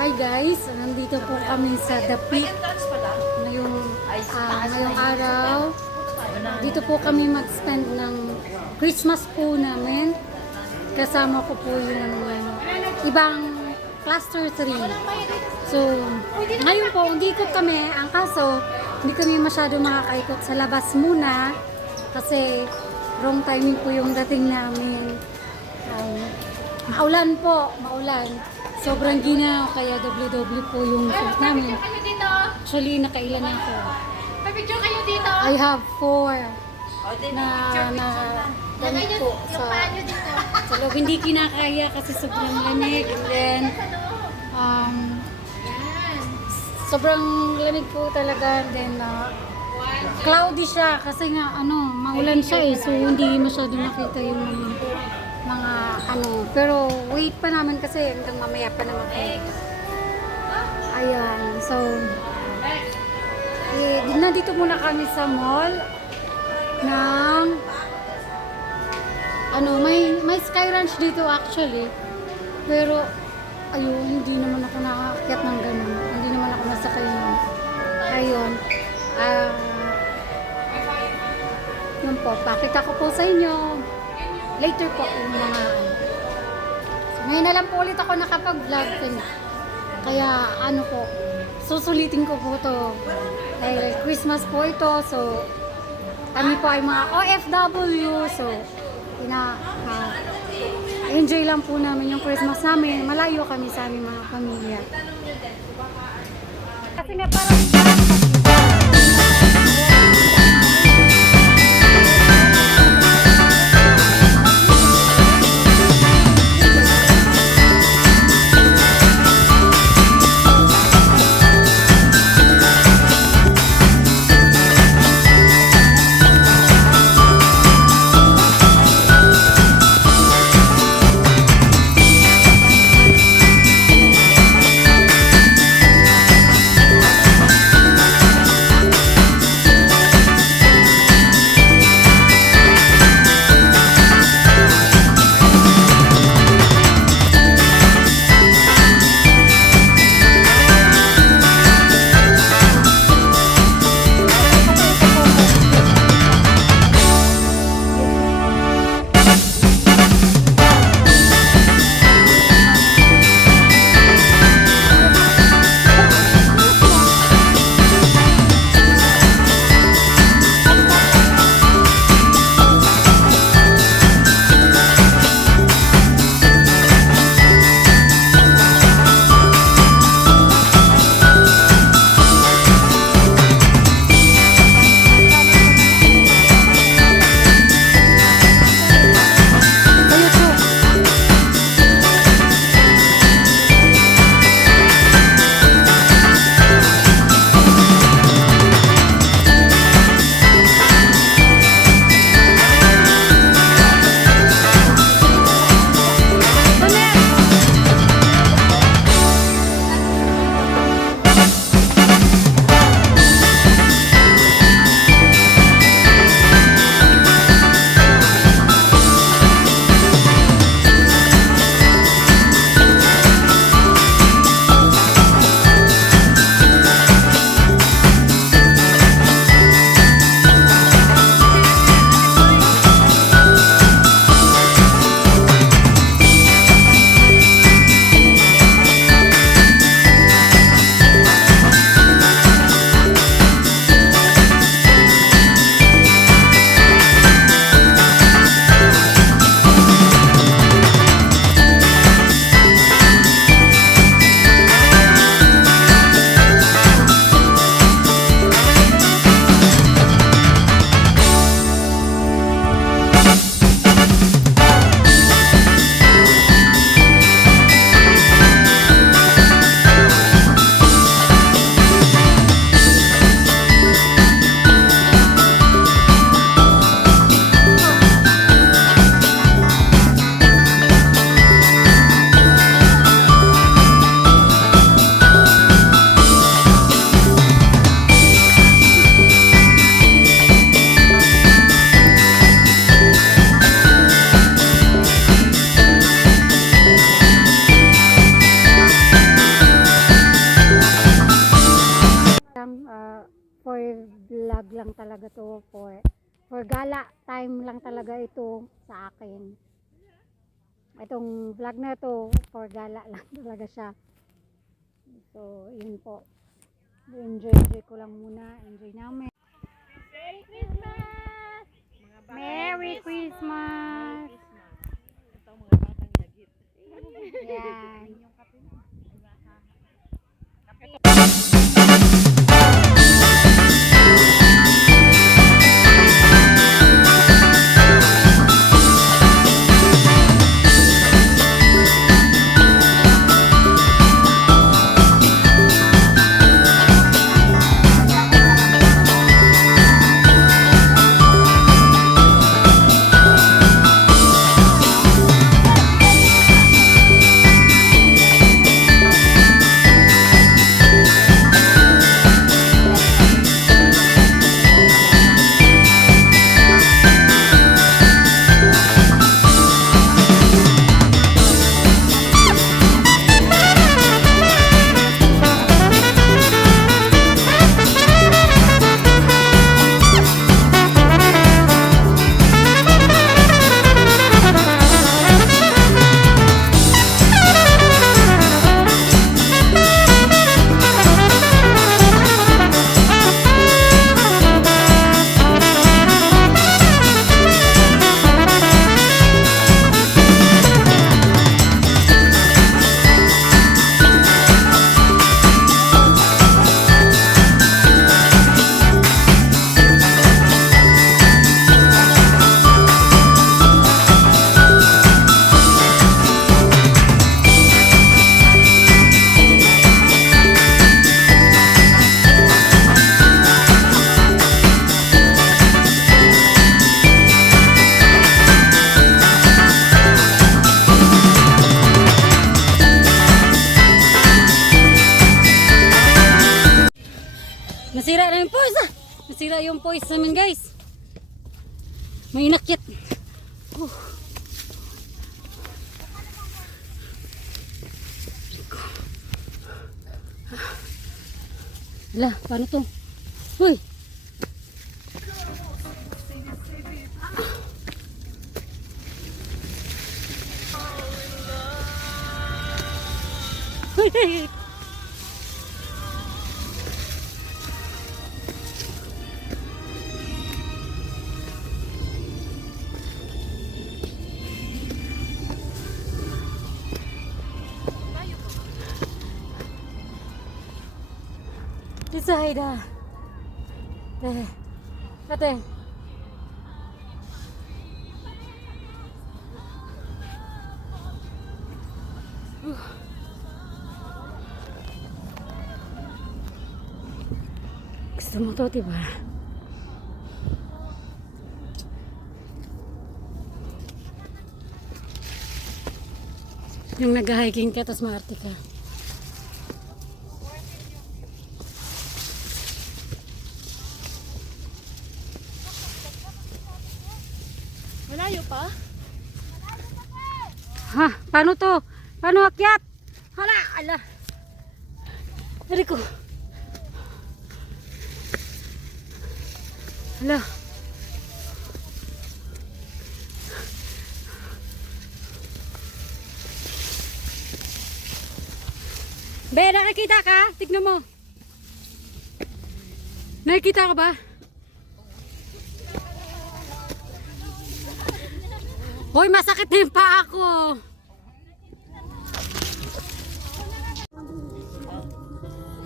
Hi guys, nandito po kami sa The Peak ngayong araw. Dito po kami mag-spend ng Christmas po namin. Kasama ko po yung ibang cluster 3. So, ngayon po, hindi ko kami, ang kaso, hindi kami masyado makakaikot sa labas muna kasi wrong timing po yung dating namin. Maulan po, maulan. Sobrang ginaw, kaya doble-doble po yung suit namin. Actually, nakailan na ako. Picture kayo dito. I have 4 na damit po sa loob. Hindi kinakaya kasi sobrang lamig. And then, sobrang lamig po talaga. And then, cloudy siya kasi nga, maulan siya eh. So, hindi masyado nakita yung mga pero wait pa namin kasi hanggang mamaya pa naman kami. Ayan, so nandito muna kami sa mall ng may Sky Ranch dito actually, pero ayun, hindi naman ako nakaakyat ng ganun, hindi naman ako nasakay nun. Ayun, yun po, pakita ko po sa inyo later po yung mga so, ngayon na lang po ulit ako nakapag-vlog kaya po, susulitin ko po to dahil Christmas po ito, so kami po ay mga OFW, so enjoy lang po namin yung Christmas namin, malayo kami sa aming mga pamilya kasi may parang lang talaga to for gala time lang talaga ito sa akin. Itong vlog na to for gala lang talaga siya. So yun po, enjoy ko lang muna, enjoy namin. Merry Christmas! Merry Christmas! Ito mga batang yagit. Yan. Nasira na yung poise ah. Nasira yung poise namin guys. May inakyat. Hala, paano to? Uy! Uy! Decide ah. Ate. Gusto mo to, diba? Yung nag-hiking ka, tapos maarte ka. Malayo pa? Ha? Paano to? Paano akyat? Hala! Ala! Dari ko. Hala! Be, nakikita ka? Tignan mo. Nakikita ka ba? Hoy, masakit na yung paa ko.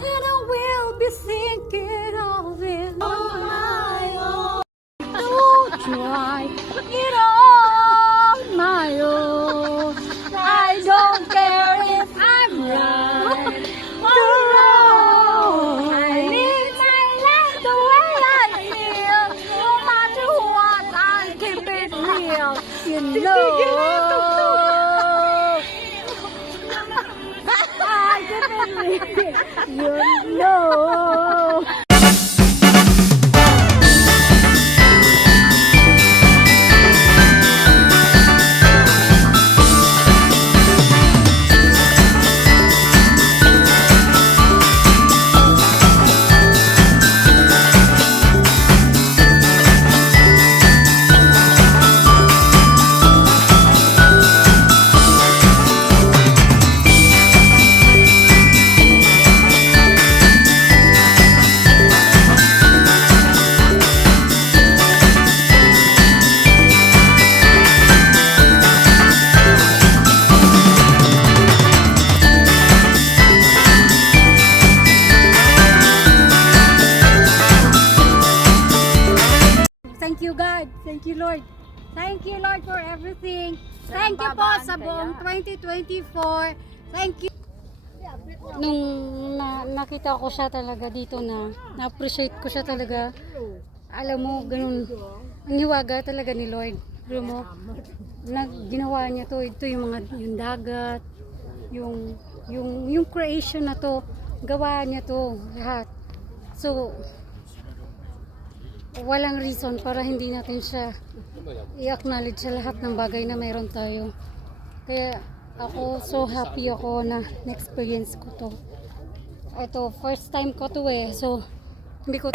And I will be thinking of it on my own. Don't try it on my own. I don't care if I'm right or wrong. I live my life the way I feel. No matter what, I keep it real. You know. I keep it real. You know. Lord. Thank you, Lord, for everything. Thank you po sa buong 2024. Thank you. Nung nakita ko siya talaga dito na-appreciate ko siya talaga. Alam mo, ganun. Ang hiwaga talaga ni Lord. Alam mo, ginawa niya to. Ito yung dagat, yung creation na to. Gawa niya to lahat. So, walang reason para hindi natin siya i-acknowledge sa lahat ng bagay na mayroon tayo. Kaya ako, so happy ako na na-experience ko to. Ito, first time ko to eh. So, hindi ko